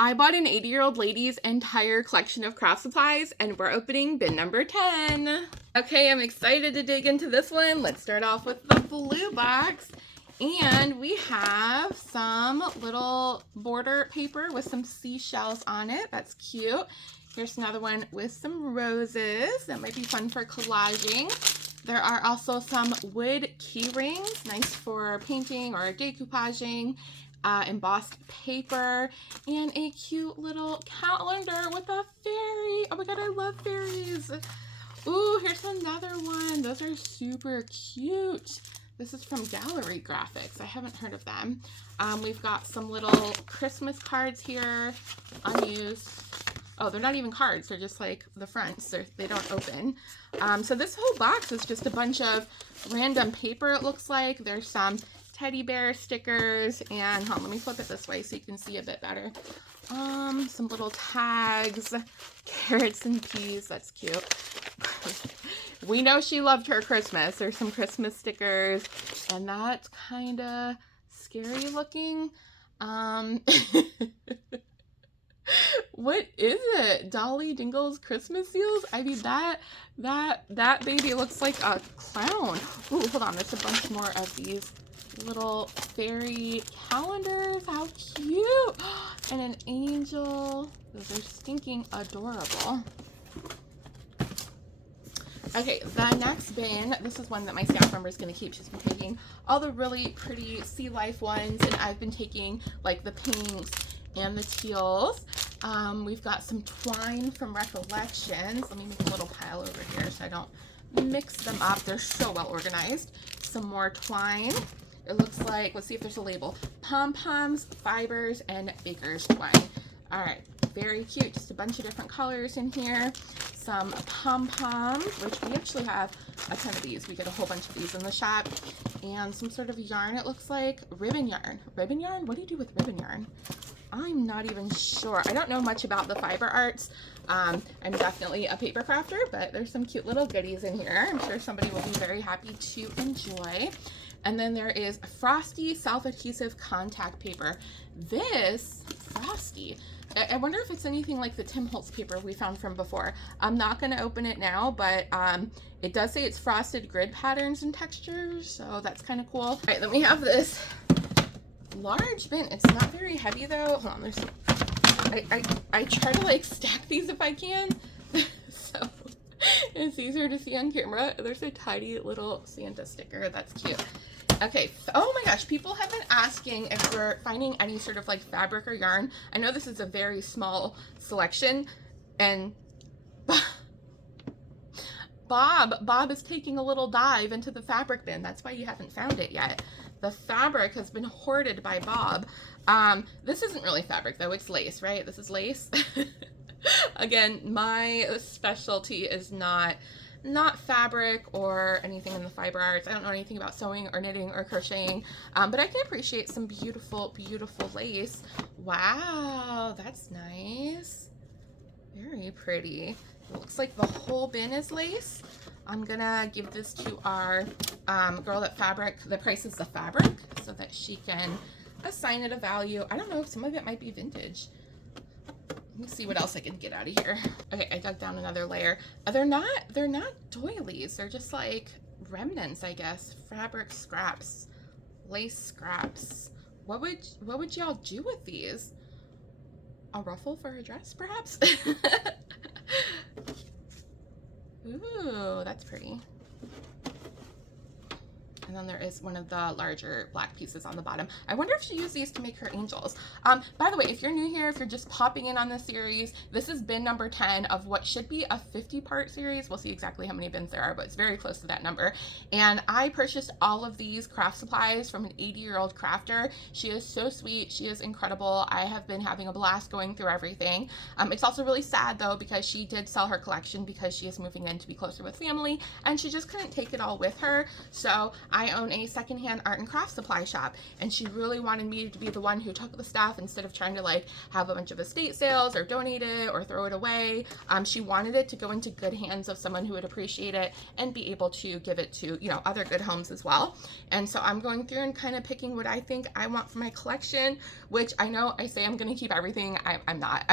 I bought an 80-year-old lady's entire collection of craft supplies, and we're opening bin number 10. Okay, I'm excited to dig into this one. Let's start off with the blue box. And we have some little border paper with some seashells on it. That's cute. Here's another one with some roses. That might be fun for collaging. There are also some wood key rings, nice for painting or decoupaging. Embossed paper, and a cute little calendar with a fairy. Oh my god, I love fairies. Ooh, here's another one. Those are super cute. This is from Gallery Graphics. I haven't heard of them. We've got some little Christmas cards here, unused. Oh, they're not even cards. They're just like the fronts. They don't open. So this whole box is just a bunch of random paper, it looks like. There's some teddy bear stickers, and hold on, let me flip it this way so you can see a bit better. Some little tags, carrots and peas. That's cute. We know she loved her Christmas. There's some Christmas stickers, and that's kind of scary looking. What is it? Dolly Dingle's Christmas seals? I mean, that baby looks like a clown. Ooh, hold on, there's a bunch more of these little fairy calendars. How cute! And an angel. Those are stinking adorable. Okay, the next bin, this is one that my staff member is going to keep. She's been taking all the really pretty sea life ones, and I've been taking like the pinks and the teals. We've got some twine from Recollections. Let me make a little pile over here so I don't mix them up. They're so well organized. Some more twine. It looks like, let's see if there's a label, pom-poms, fibers, and baker's twine. All right, very cute. Just a bunch of different colors in here. Some pom-poms, which we actually have a ton of these. We get a whole bunch of these in the shop. And some sort of yarn, it looks like. Ribbon yarn. Ribbon yarn? What do you do with ribbon yarn? I'm not even sure. I don't know much about the fiber arts. I'm definitely a paper crafter, but there's some cute little goodies in here. I'm sure somebody will be very happy to enjoy. And then there is Frosty self-adhesive contact paper. This Frosty, I wonder if it's anything like the Tim Holtz paper we found from before. I'm not going to open it now, but it does say it's frosted grid patterns and textures, so that's kind of cool. All right, then we have this large bin. It's not very heavy though. Hold on, there's some, I try to like stack these if I can, so it's easier to see on camera. There's a tiny little Santa sticker. That's cute. Okay, oh my gosh, people have been asking if we're finding any sort of like fabric or yarn. I know this is a very small selection, and Bob is taking a little dive into the fabric bin. That's why you haven't found it yet. The fabric has been hoarded by Bob. This isn't really fabric though, it's lace, right? This is lace. Again, my specialty is not fabric or anything in the fiber arts. I don't know anything about sewing or knitting or crocheting, but I can appreciate some beautiful, beautiful lace. Wow, that's nice. Very pretty. It looks like the whole bin is lace. I'm gonna give this to our girl at that prices the fabric so that she can assign it a value. I don't know if some of it might be vintage. Let me see what else I can get out of here. Okay, I dug down another layer. They're not doilies. They're just like remnants, I guess. Fabric scraps, lace scraps. What would y'all do with these? A ruffle for a dress, perhaps? Ooh, that's pretty. And then there is one of the larger black pieces on the bottom. I wonder if she used these to make her angels. By the way, if you're new here, if you're just popping in on this series, this is bin number 10 of what should be a 50-part series. We'll see exactly how many bins there are, but it's very close to that number. And I purchased all of these craft supplies from an 80-year-old crafter. She is so sweet. She is incredible. I have been having a blast going through everything. It's also really sad though, because she did sell her collection because she is moving in to be closer with family, and she just couldn't take it all with her. So I I own a secondhand art and craft supply shop, and she really wanted me to be the one who took the stuff instead of trying to like have a bunch of estate sales or donate it or throw it away. She wanted it to go into good hands of someone who would appreciate it and be able to give it to, you know, other good homes as well. And so I'm going through and kind of picking what I think I want for my collection, which I know I say I'm going to keep everything. I'm not.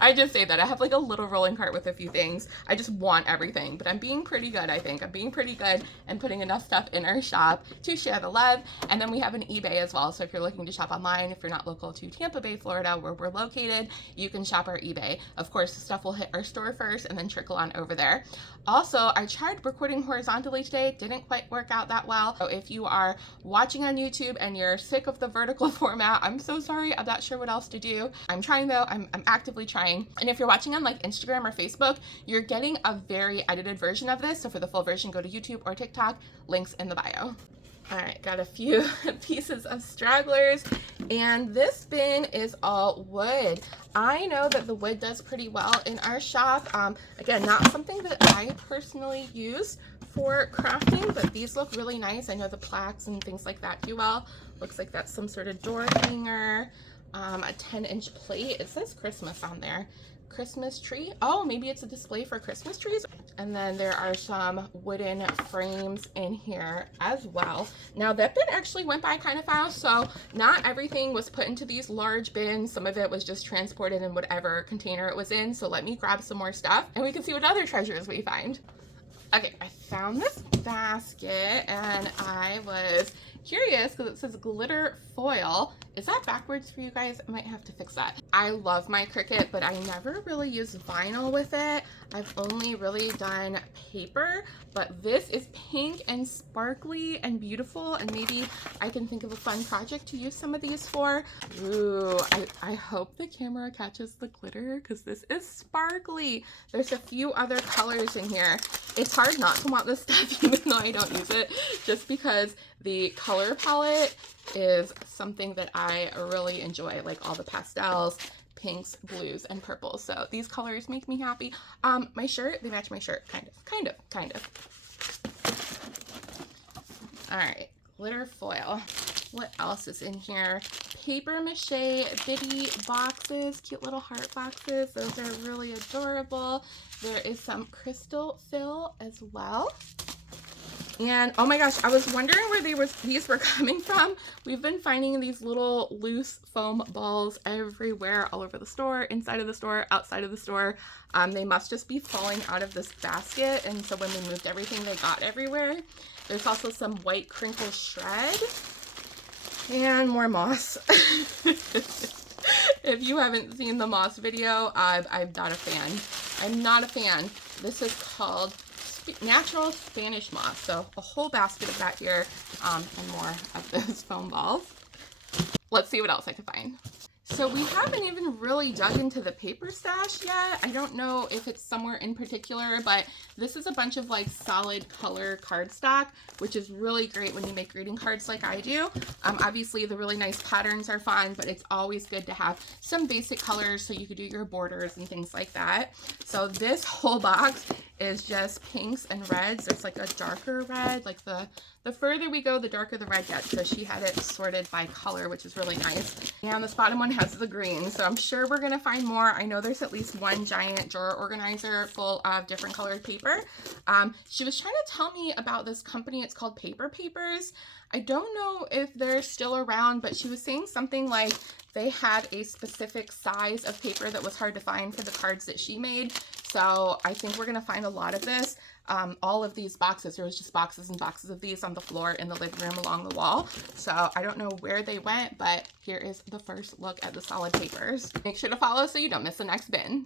I just say that. I have like a little rolling cart with a few things. I just want everything, but I'm being pretty good, I think. I'm being pretty good and putting enough stuff in our shop to share the love. And then we have an eBay as well. So if you're looking to shop online, if you're not local to Tampa Bay, Florida, where we're located, you can shop our eBay. Of course, the stuff will hit our store first and then trickle on over there. Also, I tried recording horizontally today. Didn't quite work out that well. So if you are watching on YouTube and you're sick of the vertical format, I'm so sorry. I'm not sure what else to do. I'm trying though. I'm actively trying. And if you're watching on like Instagram or Facebook, you're getting a very edited version of this. So for the full version, go to YouTube or TikTok, links in the bio. All right, got a few pieces of stragglers, and this bin is all wood. I know that the wood does pretty well in our shop. Again, not something that I personally use for crafting, but these look really nice. I know the plaques and things like that do well. Looks like that's some sort of door hanger, a 10-inch plate. It says Christmas on there. Christmas tree. Oh, maybe it's a display for Christmas trees. And then there are some wooden frames in here as well. Now that bin actually went by kind of fast, so not everything was put into these large bins. Some of it was just transported in whatever container it was in. So let me grab some more stuff and we can see what other treasures we find. Okay, I found this basket and I was curious because it says glitter foil. Is that backwards for you guys? I might have to fix that. I love my Cricut, but I never really use vinyl with it. I've only really done paper, but this is pink and sparkly and beautiful, and maybe I can think of a fun project to use some of these for. Ooh, I hope the camera catches the glitter because this is sparkly. There's a few other colors in here. It's hard not to want this stuff even though I don't use it, just because the color palette is something that I really enjoy, like all the pastels, pinks, blues, and purples. So these colors make me happy. My shirt, they match my shirt, kind of. All right, glitter foil. What else is in here? Paper mache bitty boxes, cute little heart boxes. Those are really adorable. There is some crystal fill as well. And oh my gosh, I was wondering where these were coming from. We've been finding these little loose foam balls everywhere, all over the store, inside of the store, outside of the store. They must just be falling out of this basket, and so when we moved everything, they got everywhere. There's also some white crinkle shred and more moss. If you haven't seen the moss video, I'm not a fan. I'm not a fan. This is called natural Spanish moss. So a whole basket of that here, and more of those foam balls. Let's see what else I can find. So we haven't even really dug into the paper stash yet. I don't know if it's somewhere in particular, but this is a bunch of like solid color cardstock, which is really great when you make greeting cards like I do. Obviously the really nice patterns are fun, but it's always good to have some basic colors so you could do your borders and things like that. So this whole box is just pinks and reds. There's like a darker red, like the further we go, the darker the red gets. So she had it sorted by color, which is really nice. And this bottom one has the green. So I'm sure we're gonna find more. I know there's at least one giant drawer organizer full of different colored paper. She was trying to tell me about this company. It's called Paper Papers. I don't know if they're still around, but she was saying something like they had a specific size of paper that was hard to find for the cards that she made. So I think we're going to find a lot of this. All of these boxes, there was just boxes and boxes of these on the floor in the living room along the wall. So I don't know where they went, but here is the first look at the solid papers. Make sure to follow so you don't miss the next bin.